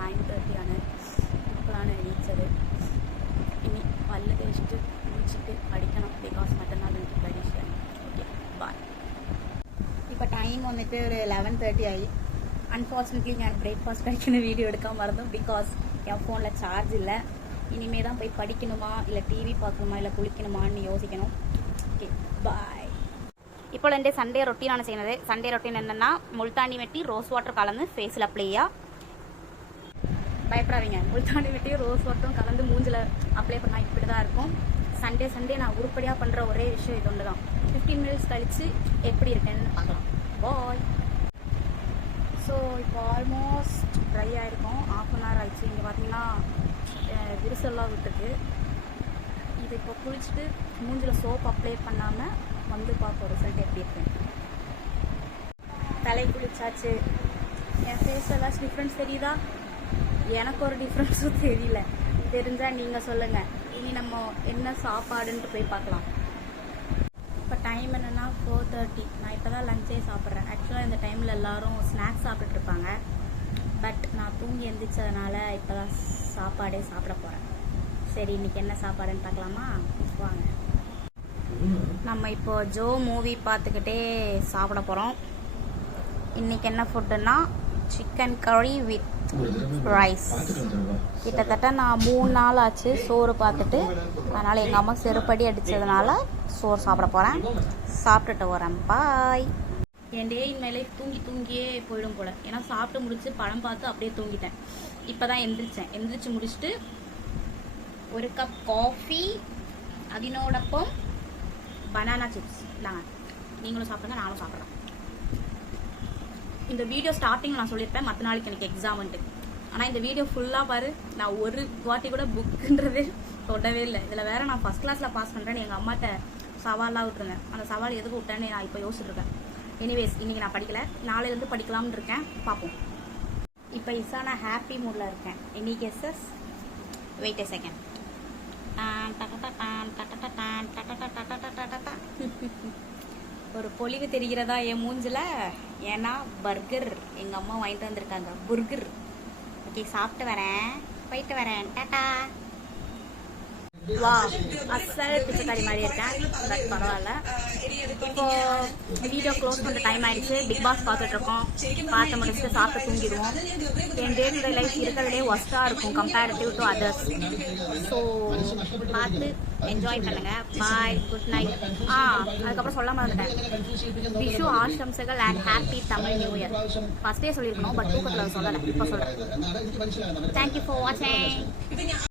9:30 ആണ് ഇപ്പോഴാണ് എണീച്ചത്. ഇനി പല്ല് തേച്ചിട്ട് കുളിച്ചിട്ട് പഠിക്കണം. ബിക്കോസ് മറ്റന്നാൾ എനിക്ക് പരീക്ഷയാണ്. Okay, by. ഇപ്പോൾ ടൈം വന്നിട്ട് ഒരു 11:30 ആയി. അൺഫോർച്ചുനേറ്റ്ലി ഞാൻ ബ്രേക്ക്ഫാസ്റ്റ് കഴിക്കുന്ന വീഡിയോ എടുക്കാൻ മറന്നു. ബിക്കോസ് என் ஃபோனில் சார்ஜ் இல்லை. இனிமே தான் போய் படிக்கணுமா இல்லை டிவி பார்க்கணுமா இல்லை കുളിക്കணுമാന്ന് യോസിക്കണം. Okay, by. ഇപ്പോൾ എൻ്റെ സൺഡേ റൊട്ടീനാണ് ചെയ്യുന്നത്. സൺഡേ റൊട്ടീൻ என்னென்னா മുൾത്താണി വെട്ടി ரோஸ் வாட்டர் கலந்து ஃபேஸில் அப்ளை ചെയ്യുക. பயப்படாதீங்க, முல்தானி வெட்டி ரோஸ் வாட்டரும் கலந்து மூஞ்சில் அப்ளை பண்ணால் இப்படி தான் இருக்கும். சண்டே நான் உருப்படியாக பண்ணுற ஒரே விஷயம் இது ஒன்று தான். 15 மினிட்ஸ் கழித்து எப்படி இருக்கேன்னு பார்க்கலாம். பாய். ஸோ இப்போ ஆல்மோஸ்ட் ட்ரை ஆகிருக்கும். ½ அன் ஹவர் ஆயிடுச்சு. இங்கே பார்த்தீங்கன்னா விரிசல்லாம் விட்டுருக்கு. இது இப்போ குளிச்சுட்டு மூஞ்சில் சோப் அப்ளை பண்ணாமல் வந்து பார்ப்போம் ரிசல்ட் எப்படி இருக்குன்னு. தலை குளிச்சாச்சு. என் ஃபேஸ் ஏதாச்சும் டிஃப்ரென்ஸ் தெரியுதா? எனக்கு ஒரு டிஃப்ரென்ஸும் தெரியல. தெரிஞ்சால் நீங்கள் சொல்லுங்கள். இனி நம்ம என்ன சாப்பாடுன்ட்டு போய் பார்க்கலாம். இப்போ டைம் என்னென்னா 4:30. நான் இப்போ தான் லஞ்சே சாப்பிட்றேன். ஆக்சுவலாக இந்த டைமில் எல்லோரும் ஸ்நாக்ஸ் சாப்பிட்டுட்ருப்பாங்க. பட் நான் தூங்கி எழுந்திரிச்சதுனால இப்போ தான் சாப்பாடே சாப்பிட போகிறேன். சரி, இன்றைக்கி என்ன சாப்பாடுன்னு பார்க்கலாமா? வாங்க. நம்ம இப்போது ஜோ மூவி பார்த்துக்கிட்டே சாப்பிட போகிறோம். இன்றைக்கி என்ன ஃபுட்டுன்னா சிக்கன் கறி வித் ரைஸ். கிட்டத்தட்ட நான் 3 நாள் ஆச்சு சோறு பார்த்துட்டு. அதனால் எங்கள் அம்மா செருப்படி அடித்ததுனால சோறு சாப்பிட போகிறேன். சாப்பிட்டுட்டு வரேன். பாய். என் டே இன் மை லைஃப் தூங்கியே போயிடும் போல். ஏன்னா சாப்பிட்டு முடிச்சு படம் பார்த்து அப்படியே தூங்கிட்டேன். இப்போ தான் எந்திரிச்சேன். எந்திரிச்சு முடிச்சுட்டு ஒரு கப் காஃபி, அதனோடப்பம் பனானா சிப்ஸ். இல்லாங்க, நீங்களும் சாப்பிடுங்க, நானும் சாப்பிட்றேன். இந்த வீடியோ ஸ்டார்டிங்கில் நான் சொல்லியிருப்பேன் மற்ற நாளைக்கு எனக்கு எக்ஸாம்ன்ட்டு. ஆனால் இந்த வீடியோ ஃபுல்லாக பாரு, நான் ஒரு வாட்டி கூட புக்குன்றதே தொடவே இல்லை. இதில் வேறு நான் ஃபஸ்ட் கிளாஸில் பாஸ் பண்ணுறேன்னு எங்கள் அம்மாட்ட சவாலாக விட்டுருந்தேன். அந்த சவால் எதுக்கு விட்டேன்னு நான் இப்போ யோசிச்சுருக்கேன். எனிவேஸ், இன்றைக்கி நான் படிக்கலை, நாளையிலேருந்து படிக்கலாம்னு இருக்கேன். பார்ப்போம். இப்போ நான் ஹாப்பி மூடில் இருக்கேன். Any guesses? Wait a second. ஒரு பொலிவு தெரிகிறதா என் மூஞ்சில்? ஏன்னா பர்கர் எங்கள் அம்மா வாங்கிட்டு வந்திருக்காங்க. புர்கர். ஓகே, சாப்பிட்டு வரேன், போயிட்டு வரேன். டாட்டா. வா, அசல் பிச்சைக்காரி மாதிரி இருக்கேன். பட் பரவாயில்ல. இப்போ வீடியோ க்ளோஸ் பண்ணுற டைம் ஆயிடுச்சு. பிக் பாஸ் பார்த்துட்ருக்கோம். பார்த்து முடிச்சுட்டு சாப்பிட்டு தூங்கிடுவோம். என் டே டு டே லைஃப் இருக்கிறதுலே ஒஸ்ட்டாக இருக்கும் கம்பேரிட்டிவ் டு அதர்ஸ். ஸோ பார்த்து என்ஜாய் பண்ணுங்க. Bye, good night. அதுக்கப்புறம் சொல்ல மறந்துட்டேன். விஷு ஆசம்சைகள் and happy Tamil new year. ஃபஸ்ட்டே சொல்லியிருக்கணும், பட் தூக்கத்தில் சொல்லலை. இப்போ சொல்கிறேன். தேங்க்யூ ஃபார் வாட்சிங்.